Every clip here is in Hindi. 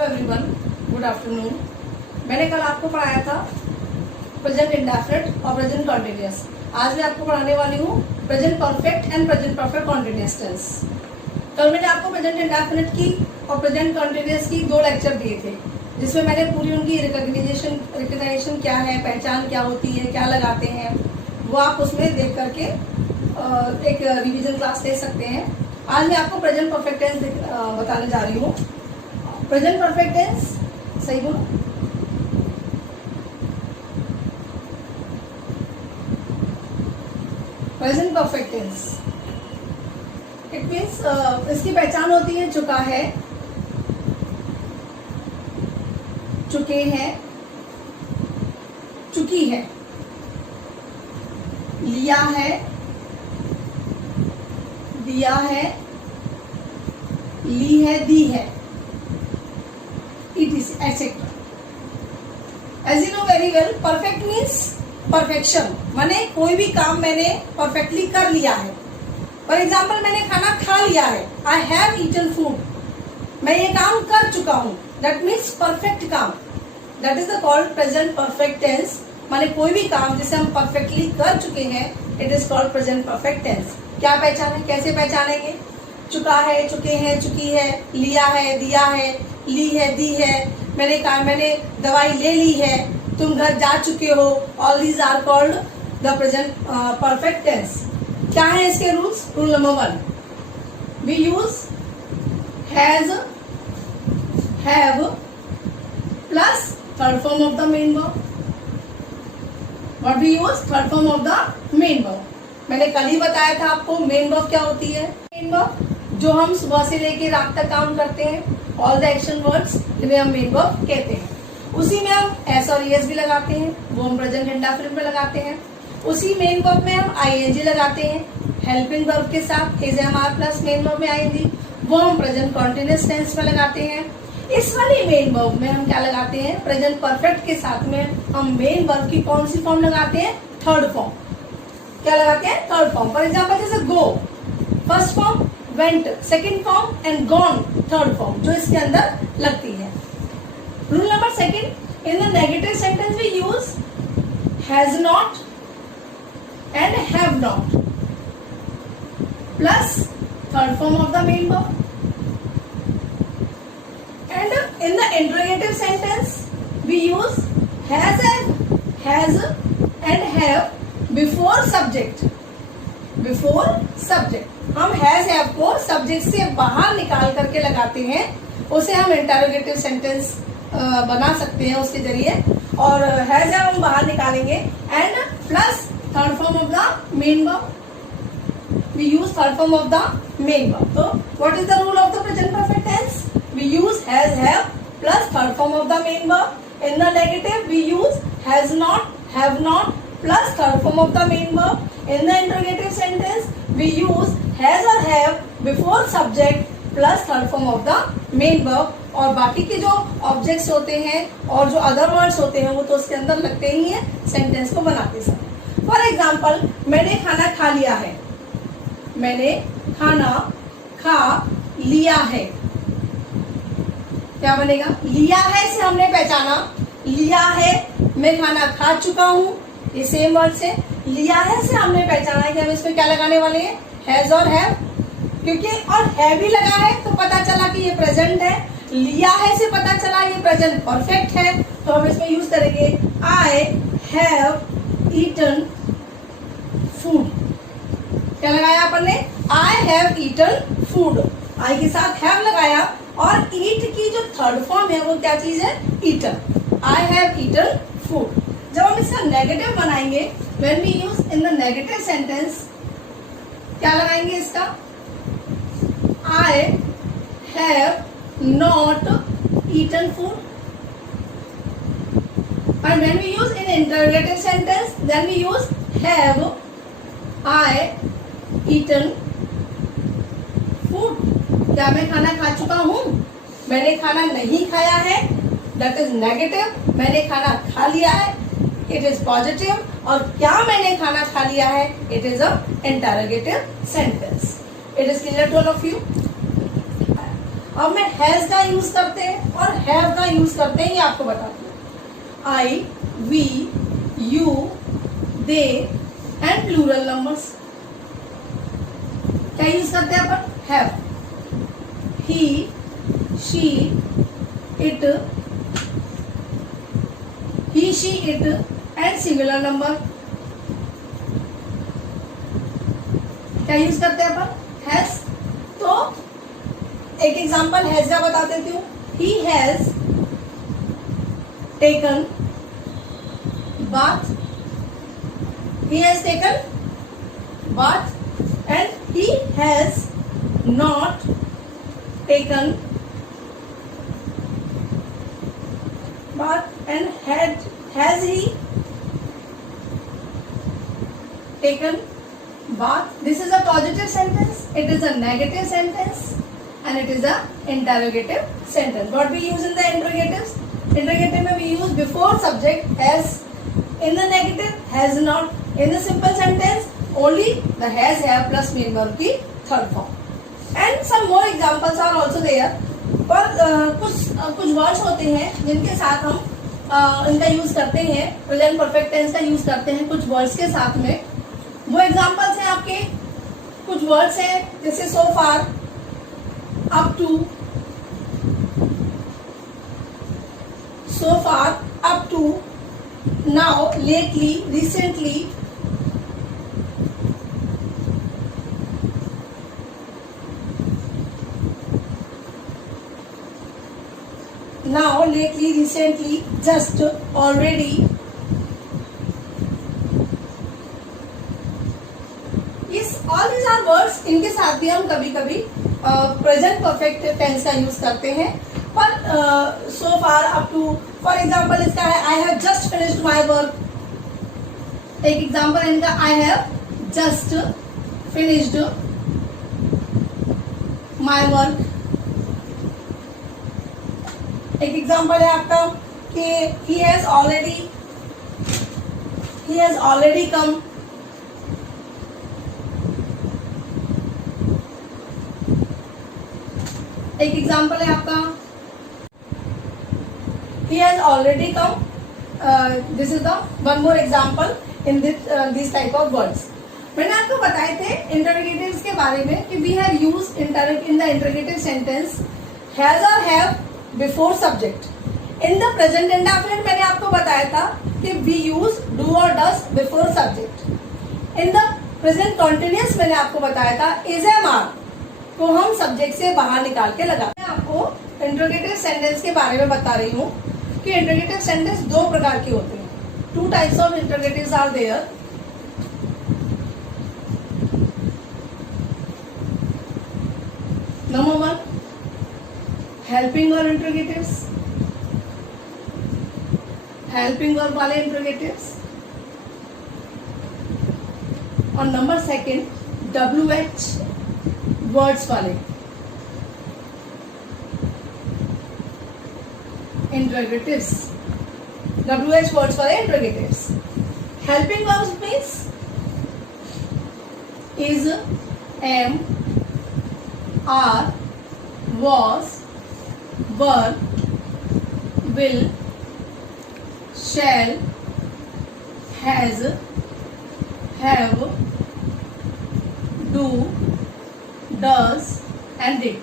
Everyone, good afternoon. मैंने कल आपको पढ़ाया था प्रेजेंट इंडेफिनिट और प्रेजेंट कॉन्टिन्यूअस। आज मैं आपको पढ़ाने वाली हूँ present perfect and present perfect continuous tense. कल मैंने आपको प्रेजेंट इंडेफिनिट की और प्रेजेंट कॉन्टिन्यूअस की 2 लेक्चर दिए थे, जिसमें मैंने पूरी उनकी रिकग्निशन क्या है, पहचान क्या होती है, क्या लगाते हैं, वो आप उसमें देख करके एक रिवीजन क्लास ले सकते हैं। आज मैं आपको प्रेजेंट परफेक्ट टेंस बताने जा रही हूँ। प्रेजेंट परफेक्ट टेंस, सही बोलो। Present perfect tense it means इसकी पहचान होती है चुका है, चुके हैं, चुकी है, लिया है, दिया है, ली है, दी है, it is etcetera. As you know very well, perfect means perfection, माने कोई भी काम मैंने परफेक्टली कर लिया है। फॉर एग्जाम्पल, मैंने खाना खा लिया है, आई हैव ईटन फूड, मैं ये काम कर चुका हूं, दैट मीन्स परफेक्ट काम, that is the called present perfect tense. माने कोई भी काम जिसे हम परफेक्टली कर चुके हैं, it is called present perfect tense. क्या पहचाने, कैसे पहचानेंगे? चुका है, चुके हैं, चुकी है, लिया है, दिया है, ली है, दी है, मैंने दवाई ले ली है, तुम घर जा चुके हो, all these are called the present perfect tense. क्या है इसके rules? Rule number 1, we use has, have plus third form of the main verb. What we use? Third form of the main verb. मैंने कल ही बताया था आपको मेन वर्ब क्या होती है। मेन वर्ब जो हम सुबह से लेकर रात तक काम करते हैं, ऑल द एक्शन वर्ड्स, जिन्हें हम मेन वर्ब कहते हैं। उसी में हम एस और एस भी लगाते हैं, वो हम प्रेजेंट इंडेफिनिट में लगाते हैं। उसी मेन वर्ब में हम आईएनजी लगाते हैं, हेल्पिंग वर्ब के साथ is am are plus main verb में आईएनजी, वो हम प्रेजेंट कॉन्टिन्यूअस टेंस में लगाते हैं। इस वाली मेन वर्ब में हम क्या लगाते हैं? प्रेजेंट परफेक्ट के साथ में हम मेन वर्ब की कौन सी फॉर्म लगाते हैं? Third form. क्या लगाते हैं? Third form. फॉर एग्जाम्पल, जैसे go, first form, went second form, and gone third form, जो इसके अंदर लगती है। Rule number 2, in the negative sentence we use has not and have not plus third form of the main verb. And in the interrogative sentence we use has and have before subject. Before subject हम हैज हैव को सब्जेक्ट से बाहर निकाल करके लगाते हैं, उसे हम इंटरोगेटिव सेंटेंस बना सकते हैं उसके जरिए। और हैज हैव हम बाहर निकालेंगे and plus third form of the main verb, we use third form of the main verb. तो what is the rule of the present perfect tense? We use has have plus third form of the main verb. In the negative we use has not, have not plus third form of the main verb. In the interrogative sentence we use has or have before subject plus third form of the main verb. और बाकी के जो ऑब्जेक्ट्स होते हैं और जो अदर वर्ड्स होते हैं वो तो उसके अंदर लगते ही हैं सेंटेंस को बनाते समय। फॉर एग्जाम्पल, मैंने खाना खा लिया है, मैंने खाना खा लिया है, क्या बनेगा? लिया है से हमने पहचाना, लिया है, मैं खाना खा चुका हूं, ये सेम वर्ड से। लिया है से हमने पहचाना है कि हम इसमें क्या लगाने वाले हैं? हैज और हैव, क्योंकि और है भी लगा है तो पता चला कि ये प्रेजेंट है। लिया है से पता चला ये प्रेजेंट परफेक्ट है, तो हम इसमें यूज करेंगे आई हैव ईटन फूड। क्या लगाया अपन ने? आई हैव ईटन फूड, आई के साथ हैव लगाया, और ईट की जो थर्ड फॉर्म है वो क्या चीज है? Eaten. I have eaten food. जब हम इसका नेगेटिव बनाएंगे, when we use in the negative sentence, क्या लगाएंगे इसका? I have not eaten food. And when we use in interrogative sentence, then we use have I eaten food. क्या मैं खाना खा चुका हूँ? मैंने खाना नहीं खाया है, that is negative. मैंने खाना खा लिया है, इट इज पॉजिटिव। और क्या मैंने खाना खा लिया है? It is a interrogative sentence. It is clear to all of you. अब मैं हैज का यूज करते हैं और हैव का यूज करते हैं, ये आपको बताती हूँ। I, we, you, they and plural numbers क्या यूज करते हैं अपन? Have. He, she, it, he, she, it and singular number क्या यूज करते हैं अपन? हैज। तो एक एग्जांपल हैज का बता देती हूँ। he has taken bath, he has taken bath and he has not taken bath and has he taken bath? This is a positive sentence, it is a negative sentence and it is a interrogative sentence. What we use in the interrogatives? Interrogative में we use before subject has, in the negative has not, in the simple sentence only the has, have plus main verb की third form. And some more examples are also there. पर कुछ वर्ड्स होते हैं जिनके साथ हम इनका यूज करते हैं, प्रेजेंट परफेक्ट टेंस का यूज करते हैं कुछ वर्ड्स के साथ में। वो एग्जांपल्स हैं आपके, कुछ वर्ड्स हैं जैसे so far, up to, so far, up to, now, lately, recently, now, lately, recently, just, already. All these are words, इनके साथ भी हम कभी कभी प्रेजेंट परफेक्ट टेंस का यूज करते हैं। पर so far, up to, for example इसका है I have just finished my work. एक एग्जाम्पल इनका I have just finished my work. एक एग्जाम्पल है आपका कि he has already come। एक एग्जाम्पल है आपका he has already come। This is the one more example in this type of words. मैंने आपको बताए थे इंटरोगेटिव्स के बारे में कि we have used in the interrogative sentence has और have before subject. In the present indefinite मैंने आपको बताया था कि वी यूज डू और does before subject. In the present continuous मैंने आपको बताया था इज एम आर को हम सब्जेक्ट से बाहर निकाल के लगाते हैं। आपको इंटरोगेटिव सेंटेंस के बारे में बता रही हूँ कि इंटरोगेटिव सेंटेंस दो प्रकार के होते हैं। Two types of interrogatives are there. Number one, helping और इंटरोगेटिव्स, हेल्पिंग और वाले इंटरोगेटिव्स। और नंबर सेकंड WH वर्ड्स वाले इंटरोगेटिव्स। WH वर्ड्स वाले interrogatives. Helping verbs means is, am, are, was, were, will, shall, has, have, do, does and did.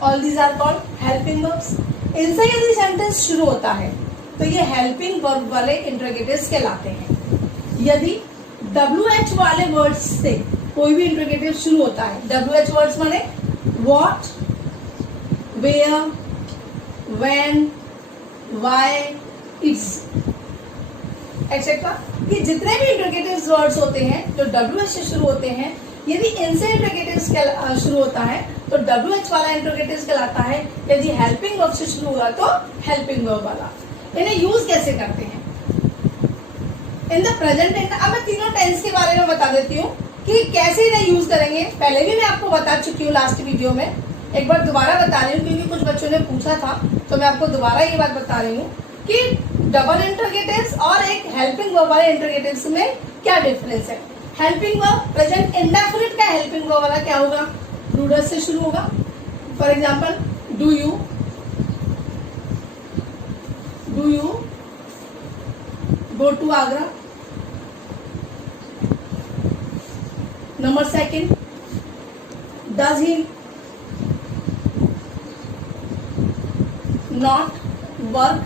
All these are called helping verbs. इनसे यदि सेंटेंस शुरू होता है तो ये हेल्पिंग वर्ब वाले इंटरोगेटिव्स कहलाते हैं। यदि WH वाले वर्ड्स से कोई भी इंटरोगेटिव शुरू होता है, WH वर्ड्स माने what, where, when, why, its, etcetera. ये जितने भी इंटरोगेटिव्स वर्ड्स होते हैं जो WH से शुरू होते हैं, यदि इनसे इंटरोगेटिव्स शुरू होता है तो WH वाला इंटरोगेटिव्स कहलाता है। यदि हेल्पिंग वर्ब से शुरू हुआ तो हेल्पिंग वर्ब वाला। इन्हें यूज कैसे करते हैं इन द प्रेजेंट टेंस। अब मैं तीनों टेंस के बारे में बता देती हूँ कि कैसे इन्हें यूज करेंगे। पहले भी मैं आपको बता चुकी हूँ लास्ट वीडियो में, एक बार दोबारा बता रही हूँ क्योंकि कुछ बच्चों ने पूछा था, तो मैं आपको दोबारा ये बात बता रही हूँ कि डबल इंटरोगेटिव्स और एक हेल्पिंग वर्ब वाले इंटरोगेटिव्स में क्या डिफरेंस है। हेल्पिंग वर्ब प्रेजेंट इंडेफिनिट का हेल्पिंग वर्ब वाला क्या होगा, डू डज से शुरू होगा। For example do you go to Agra? Number second, does he not work?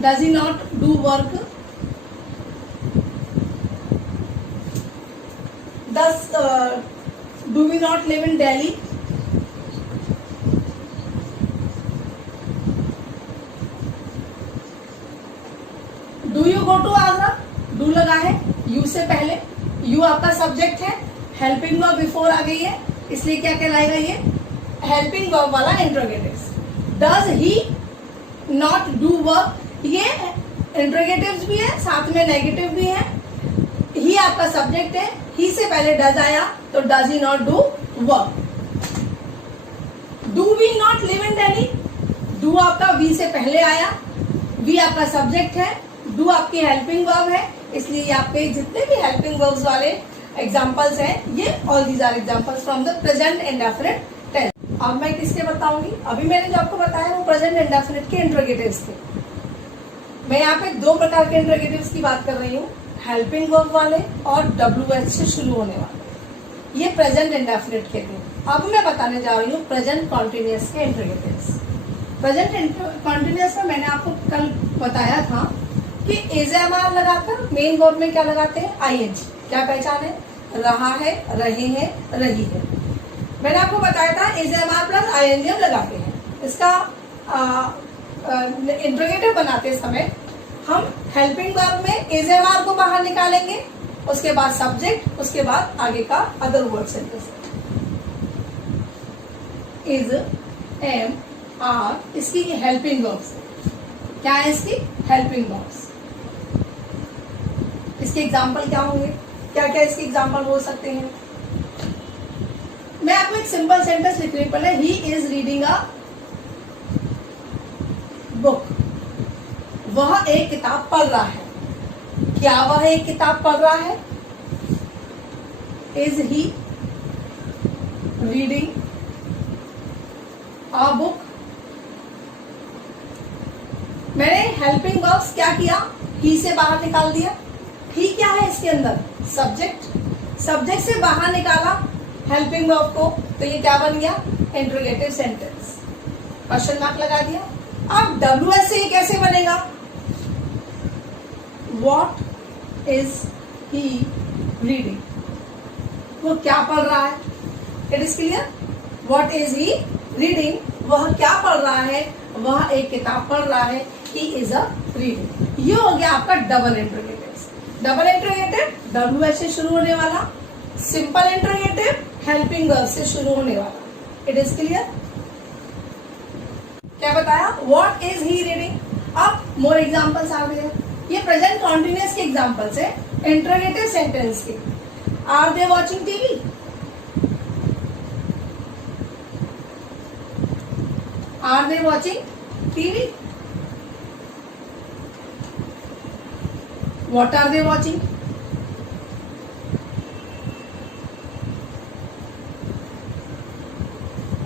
Does he not do work? Do we not live in Delhi? Do you go to Agra? Do लगा है यू से पहले, यू आपका सब्जेक्ट है, हेल्पिंग वर्ब बिफोर आ गई है, इसलिए क्या कहलाएगा ये हेल्पिंग वर्ब वाला interrogative. Does he not do work, ये इंट्रोगेटिव्स भी है, साथ में नेगेटिव भी है। ही आपका सब्जेक्ट है, ही से पहले डज आया तो does he not do work. Do we not live in Delhi? Do आपका वी से पहले आया, वी आपका सब्जेक्ट है, डू आपकी हेल्पिंग वर्ब है, इसलिए आपके जितने भी हेल्पिंग वर्ब्स वाले एग्जाम्पल्स हैं ये all these are examples from the present indefinite tense. अब मैं किसके बताऊंगी? अभी मैंने जो आपको बताया वो प्रेजेंट इंडेफिनिट के इंट्रोगेटिव्स थे। मैं यहाँ पे दो प्रकार के इंट्रोगेटिव्स की बात कर रही हूँ, हेल्पिंग वर्ब वाले और WH से शुरू होने वाले, ये प्रेजेंट इंडेफिनिट के थे। अब मैं बताने जा रही हूँ प्रेजेंट कॉन्टिन्यूअस के इंट्रोगेटिव्स। प्रेजेंट कॉन्टिन्यूअस में मैंने आपको कल बताया था कि एजएमआर लगाकर मेन वर्ब में क्या लगाते हैं? ING। क्या पहचान है? रहा है, रहे हैं, रही है। मैंने आपको बताया था एजएमआर प्लस ING हम लगाते हैं। इसका इंट्रोगेटिव बनाते समय हम हेल्पिंग वर्ब में एजएमआर को बाहर निकालेंगे, उसके बाद सब्जेक्ट, उसके बाद आगे का other word sentence. Is, am, are इसकी हेल्पिंग वर्ब्स। क्या है इसकी हेल्पिंग वर्ब्स? इसके एग्जाम्पल क्या होंगे? क्या क्या इसके एग्जाम्पल हो सकते हैं? मैं आपको एक सिंपल सेंटेंस लिख रही हूं पहले। He is reading a book. वह एक किताब पढ़ रहा है। क्या वह एक किताब पढ़ रहा है? Is he reading a book? मैंने हेल्पिंग वर्ब्स क्या किया? ही से बाहर निकाल दिया। ही क्या है इसके अंदर? सब्जेक्ट। सब्जेक्ट से बाहर निकाला हेल्पिंग वर्ब को, तो ये क्या बन गया? Interrogative sentence. क्वेश्चन मार्क लगा दिया। अब WH से ये कैसे बनेगा? What is he reading? वो क्या पढ़ रहा है? It is clear? What is he reading? वह क्या पढ़ रहा है? वह एक किताब पढ़ रहा है। He is a reading। ये हो गया आपका double interrogative. Double interrogative WH से शुरू होने वाला, सिंपल इंट्रोगेटिव हेल्पिंग वर्ब से शुरू होने वाला। It is clear? क्या बताया? What is he reading? अब मोर एग्जाम्पल्स आ गए। ये प्रेजेंट कॉन्टिन्यूअस के एग्जाम्पल्स है इंट्रोगेटिव सेंटेंस के। Are they watching TV? Are they watching TV? What are they watching?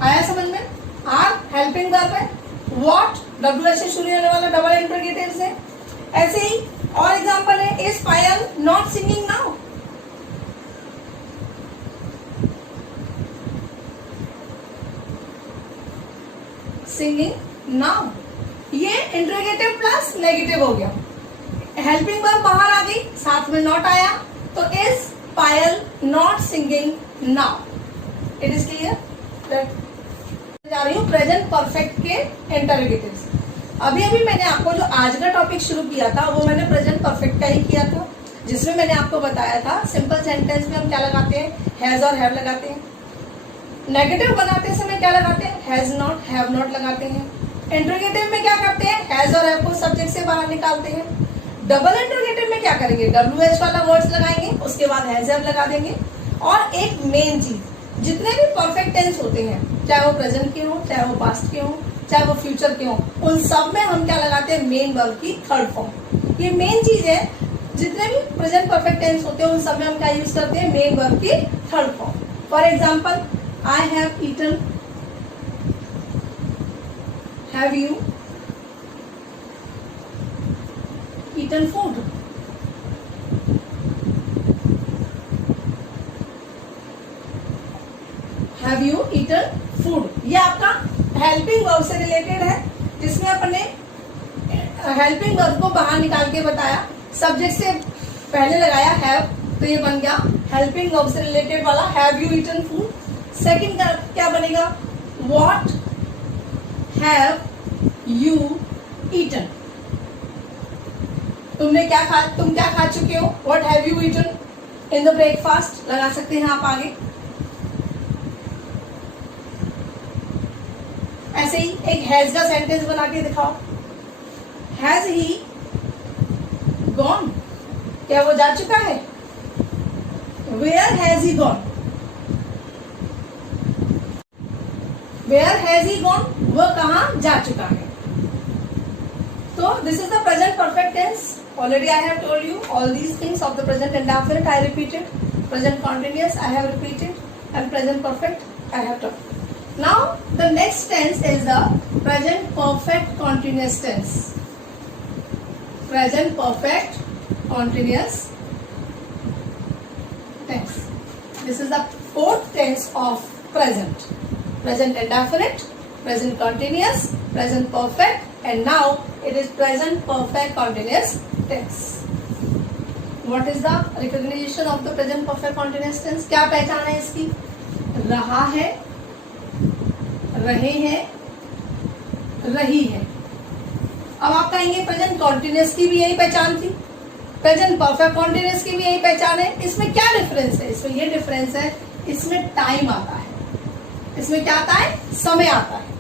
आया समझ में? आर हेल्पिंग वर्ब है, व्हाट WH से शुरू होने वाला डबल इंट्रोगेटिव है। ऐसे ही और एग्जांपल है, is Payal not singing now? Singing now, ये इंट्रोगेटिव प्लस नेगेटिव हो गया। हेल्पिंग वर्ब बाहर आ गई, साथ में नॉट आया, तो is Payal not singing now? It is clear? जा रही हूँ प्रेजेंट परफेक्ट के इंटरोगेटिव्स। अभी अभी मैंने आपको जो आज का टॉपिक शुरू किया था वो मैंने प्रेजेंट परफेक्ट का ही किया था, जिसमें मैंने आपको बताया था सिंपल सेंटेंस में हम क्या लगाते हैं? हैज और हैव लगाते हैं। नेगेटिव बनाते समय क्या लगाते हैं? हैज नॉट, हैव नॉट लगाते हैं। इंट्रोगेटिव में क्या करते हैं? हैज और हैव को सब्जेक्ट से बाहर निकालते हैं। डबल इंट्रोगेटिव में क्या करेंगे? WH वाला वर्ड्स लगाएंगे, उसके बाद हैज हैव लगा देंगे। और एक मेन चीज, जितने भी परफेक्ट टेंस होते हैं, चाहे वो प्रेजेंट के हो, चाहे वो पास्ट के हो, चाहे वो फ्यूचर के हो, उन सब में हम क्या लगाते हैं? मेन वर्ब की थर्ड फॉर्म। ये मेन चीज है, जितने भी प्रेजेंट परफेक्ट टेंस होते हैं उन सब में हम क्या यूज करते हैं? मेन वर्ब की third form. For example, I have eaten have you eaten food? Have you eaten food, ये आपका हेल्पिंग वर्ब से रिलेटेड है, जिसमें अपने हेल्पिंग वर्ब को बाहर निकाल के बताया, सब्जेक्ट से पहले लगाया हैव, तो ये बन गया हेल्पिंग वर्ब से रिलेटेड वाला have you eaten food. Second का क्या बनेगा? What have you eaten? तुम क्या खा चुके हो? What have you eaten in the breakfast, लगा सकते हैं आप आगे। ऐसे ही एक हैज का सेंटेंस बना के दिखाओ। हैज ही गॉन, क्या वो जा चुका है? Where has he gone? Where has he gone, वह कहां जा चुका है? तो this is the present perfect tense. Already I have told you all these things of the present indefinite. I repeated. Present continuous I have repeated, and present perfect I have told. Now the next tense is the present perfect continuous tense. Present perfect continuous tense. This is the fourth tense of present. Present indefinite, present continuous, present perfect, and now it is present perfect continuous tense. What is the recognition of the present perfect continuous tense? क्या पहचान है इसकी? रहा है, रहे हैं, रही है। अब आप कहेंगे प्रेजेंट कॉन्टिन्यूस की भी यही पहचान थी, प्रेजेंट परफेक्ट कॉन्टिन्यूस की भी यही पहचान है, इसमें क्या डिफरेंस है? इसमें ये डिफरेंस है, इसमें टाइम आता है, इसमें क्या आता है? समय आता है।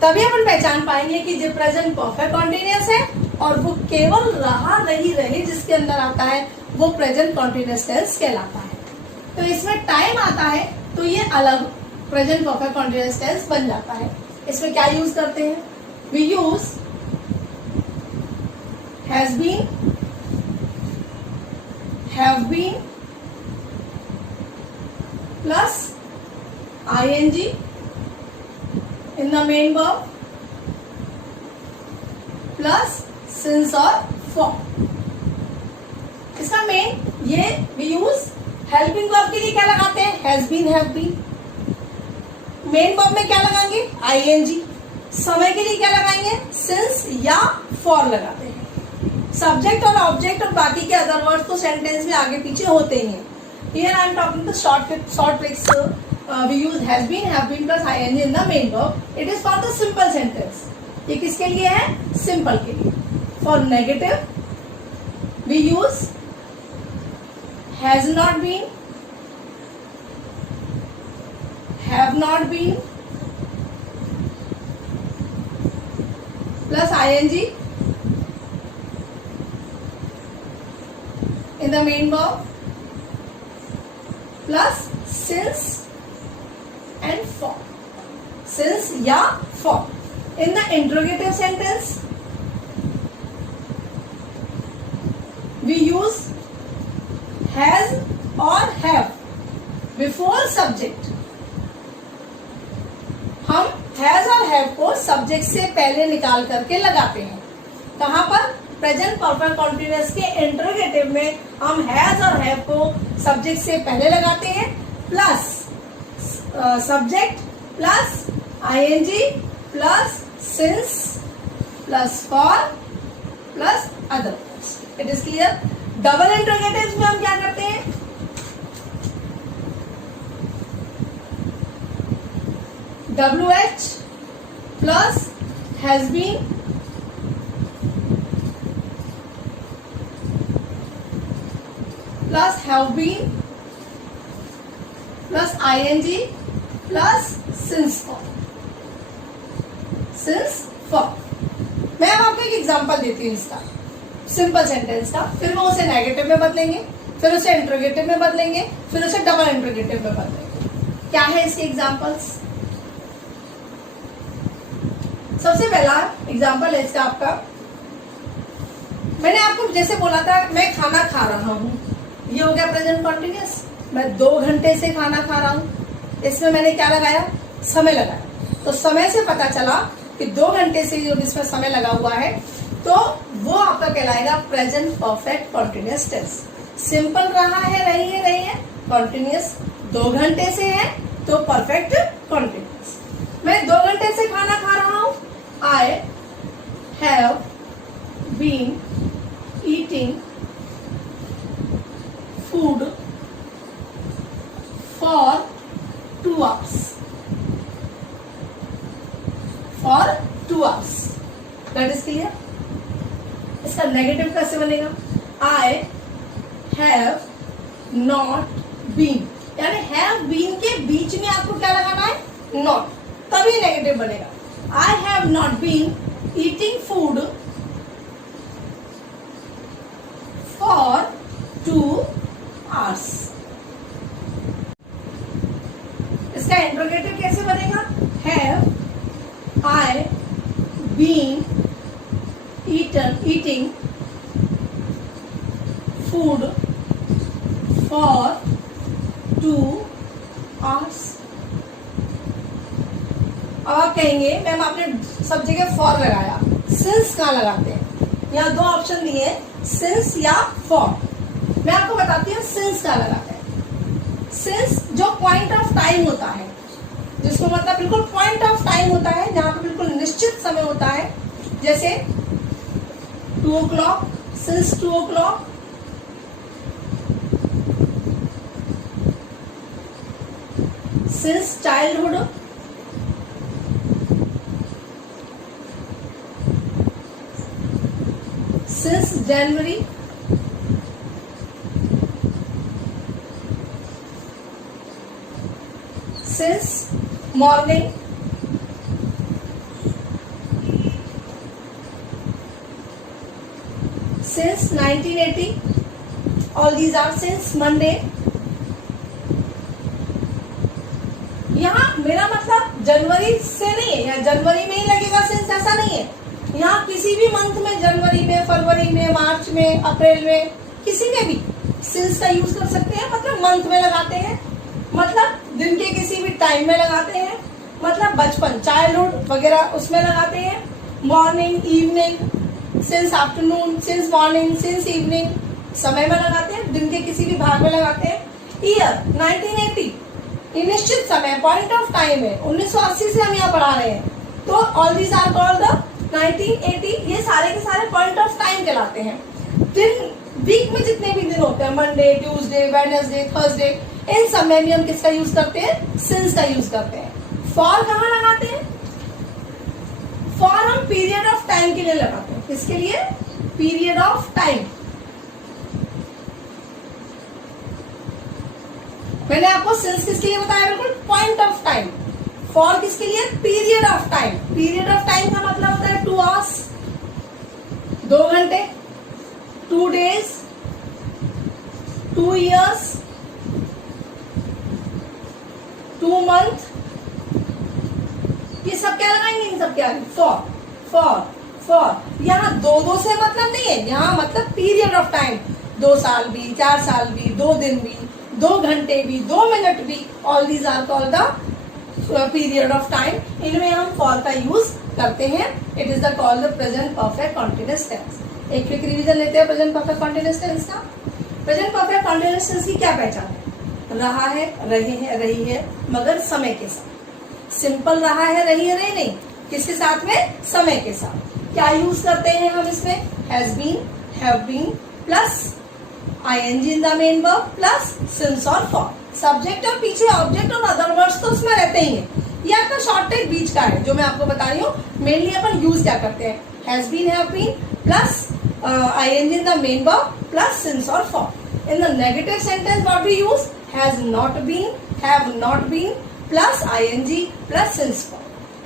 तभी अपन पहचान पाएंगे कि जो प्रेजेंट परफेक्ट कॉन्टिन्यूस है और वो केवल रहा रही रहे जिसके अंदर आता है वो प्रेजेंट कॉन्टिन्यूस टेंस कहलाता है। तो इसमें टाइम आता है तो ये अलग प्रेजेंट परफेक्ट कॉन्टिन्यूस टेंस बन जाता है। इसमें क्या यूज करते हैं? We use has been, have been plus ing in the main verb plus since और for। इसका मेन ये we use हेल्पिंग वर्ब के लिए क्या लगाते हैं? Has been, have been. Main verb में क्या लगाएंगे? ing। समय के लिए क्या लगाएंगे? सिंस या फॉर लगाते हैं। सब्जेक्ट और ऑब्जेक्ट और बाकी के अदर वर्ड्स तो सेंटेंस में आगे पीछे होते ही हैं। Here I am talking the short tricks. We use has been, have been plus ing in the main verb. It is for the simple sentence. ये किसके लिए है? Simple के लिए। For negative, we use has not been, have not been plus ing in the main verb plus since and for, since या for. In the interrogative sentence we use has or have before subject. हम has और have को सब्जेक्ट से पहले निकाल करके लगाते हैं। कहाँ पर? प्रेजेंट परफेक्ट कॉन्टिन्यूअस के इंटरोगेटिव में हम हैज और हैव को सब्जेक्ट से पहले लगाते हैं plus subject plus ing plus since plus for plus other. It is clear? Double interrogatives में हम क्या करते हैं? WH plus has been plus have been plus ing plus since for, since for. मैं अब आपको एक एग्जांपल देती हूँ इसका, सिंपल सेंटेंस का, फिर वो उसे नेगेटिव में बदलेंगे, फिर उसे इंटरोगेटिव में बदलेंगे, फिर उसे डबल इंटरोगेटिव में बदलेंगे। क्या है इसके एग्जांपल्स? सबसे पहला एग्जांपल है इसका आपका, मैंने आपको जैसे बोला था मैं खाना खा रहा हूँ, ये हो गया प्रेजेंट कॉन्टिन्यूअस। मैं 2 घंटे से खाना खा रहा हूँ, इसमें मैंने क्या लगाया? समय लगाया। तो समय से पता चला कि 2 घंटे से जो इसमें समय लगा हुआ है, तो वो आपका कहलाएगा present perfect continuous tense. Simple रहा है, रही है, कॉन्टिन्यूअस 2 घंटे से है तो परफेक्ट कॉन्टिन्यूअस। मैं 2 घंटे से खाना खा रहा हूं, I have been eating food for 2 hours। For 2 hours, that is clear. इसका नेगेटिव कैसे बनेगा? आई हैव नॉट बीन, यानी हैव बीन के बीच में आपको क्या लगाना है? नॉट, तभी नेगेटिव बनेगा। I have not been eating food for 2 hours। इसका इंट्रोगेटिव कैसे बनेगा? Have I been eating food for 2 hours। अब आप कहेंगे मैम आपने सब जगह फॉर लगाया, सिंस कहाँ लगाते हैं? यहाँ 2 ऑप्शन दिए, सिंस या फॉर। मैं आपको बताती हूँ सिंस कहाँ लगाते हैं। सिंस जो पॉइंट ऑफ टाइम होता है, जिसको मतलब बिल्कुल पॉइंट ऑफ टाइम होता है, जहां पर बिल्कुल निश्चित समय होता है, जैसे 2 o'clock, since 2 o'clock, since childhood, since January, since morning, since 1980, all these are since Monday। यहाँ मेरा मतलब जनवरी से नहीं है, या जनवरी में ही लगेगा सिंस, ऐसा नहीं है। यहाँ किसी भी मंथ में, जनवरी में, फरवरी में, मार्च में, अप्रैल में, किसी में भी सिंस का यूज कर सकते हैं। मतलब मंथ में लगाते हैं, मतलब दिन के किसी भी टाइम में लगाते हैं, मतलब बचपन, चाइल्डहुड वगैरह उसमें लगाते हैं। Morning, evening, since afternoon, since morning, since evening, समय में लगाते हैं, दिन के किसी भी भाग में लगाते हैं। ईयर 1980, ये निश्चित समय, पॉइंट ऑफ टाइम है, 1980 से हम यहाँ पढ़ा रहे हैं, तो all these are called the 1980। ये सारे के सारे पॉइंट ऑफ टाइम कहलाते हैं। दिन, वीक में जितने भी दिन होते हैं, मंडे, ट्यूसडे, वेडनेसडे, थर्सडे, इन सब में भी हम किसका यूज करते हैं? सिंस का यूज करते हैं। फॉर कहाँ लगाते हैं? फॉर हम पीरियड ऑफ टाइम के लिए लगाते हैं। किसके लिए? Period of time. मैंने आपको सिंस किसके लिए बताया? बिल्कुल पॉइंट ऑफ टाइम। फॉर किसके लिए? Period of time. Period of time का मतलब होता है 2 hours, 2 घंटे, 2 days, 2 years, 2 month। ये सब क्या लगाएंगे? इन सब क्या? For, for, for. यहाँ 2 से मतलब नहीं है, यहाँ मतलब पीरियड ऑफ टाइम। 2 साल भी, 4 साल भी, 2 दिन भी, 2 घंटे भी, 2 मिनट भी, all these are called the period of time. इनमें हम फॉर का यूज करते हैं। It is the called the present perfect continuous tense. एक क्विक रिवीजन लेते हैं प्रेजेंट परफेक्ट कॉन्टिन्यूअस टेंस का। प्रेजेंट परफेक्ट कॉन्टिन्यूअस टेंस की क्या पहचान है? रहा है, रही है, मगर समय के साथ। सिंपल रहा है, रही है, नहीं, किसके साथ में? समय के साथ। क्या यूज करते हैं हम इसमें? Has been, have been plus ing in the main verb plus since और फॉर। सब्जेक्ट और पीछे ऑब्जेक्ट और अदर वर्ड्स तो उसमें रहते ही हैं। ये आपका शॉर्टेज बीच का है जो मैं आपको बता रही हूँ। मेनली अपन यूज क्या करते हैं? Has been, have been plus ing in the main verb plus since और for. In the negative sentence what we use? Has not been, have not been plus ing plus since for.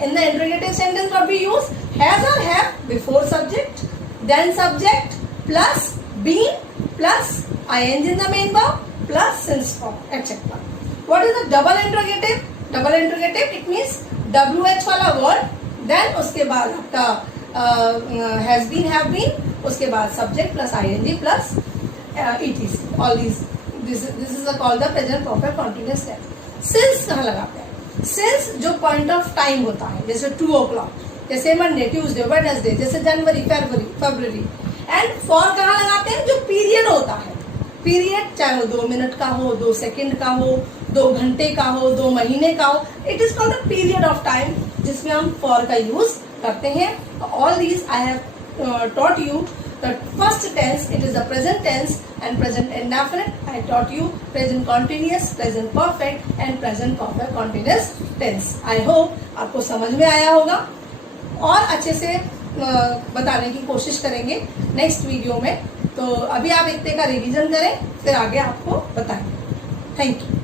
In the interrogative sentence what we use? Has or have before subject, then subject plus been plus ing in the main verb plus since for, etc. What is the double interrogative? Double interrogative it means WH वाला word, then उसके बाद आपका has been, have been, उसके बाद subject plus ing plus etc. All these. This is called the present perfect continuous tense. Since कहाँ लगाते हैं? सिंस जो पॉइंट ऑफ टाइम होता है, जैसे 2 o'clock, जैसे मंडे, ट्यूसडे, वेडनेसडे, जैसे जनवरी, फरवरी। एंड फॉर कहाँ लगाते हैं? जो पीरियड होता है, पीरियड चाहे वो 2 मिनट का हो, 2 सेकंड का हो, 2 घंटे का हो, 2 महीने का हो, it is called a period of time, जिसमें हम फॉर का यूज करते हैं। All these I have taught you the first tense, it is the present tense and present indefinite. I taught you present continuous, present perfect and present perfect continuous tense. I hope आपको समझ में आया होगा और अच्छे से बताने की कोशिश करेंगे नेक्स्ट वीडियो में। तो अभी आप इतने का रिवीजन करें, फिर आगे आपको बताएंगे। Thank you.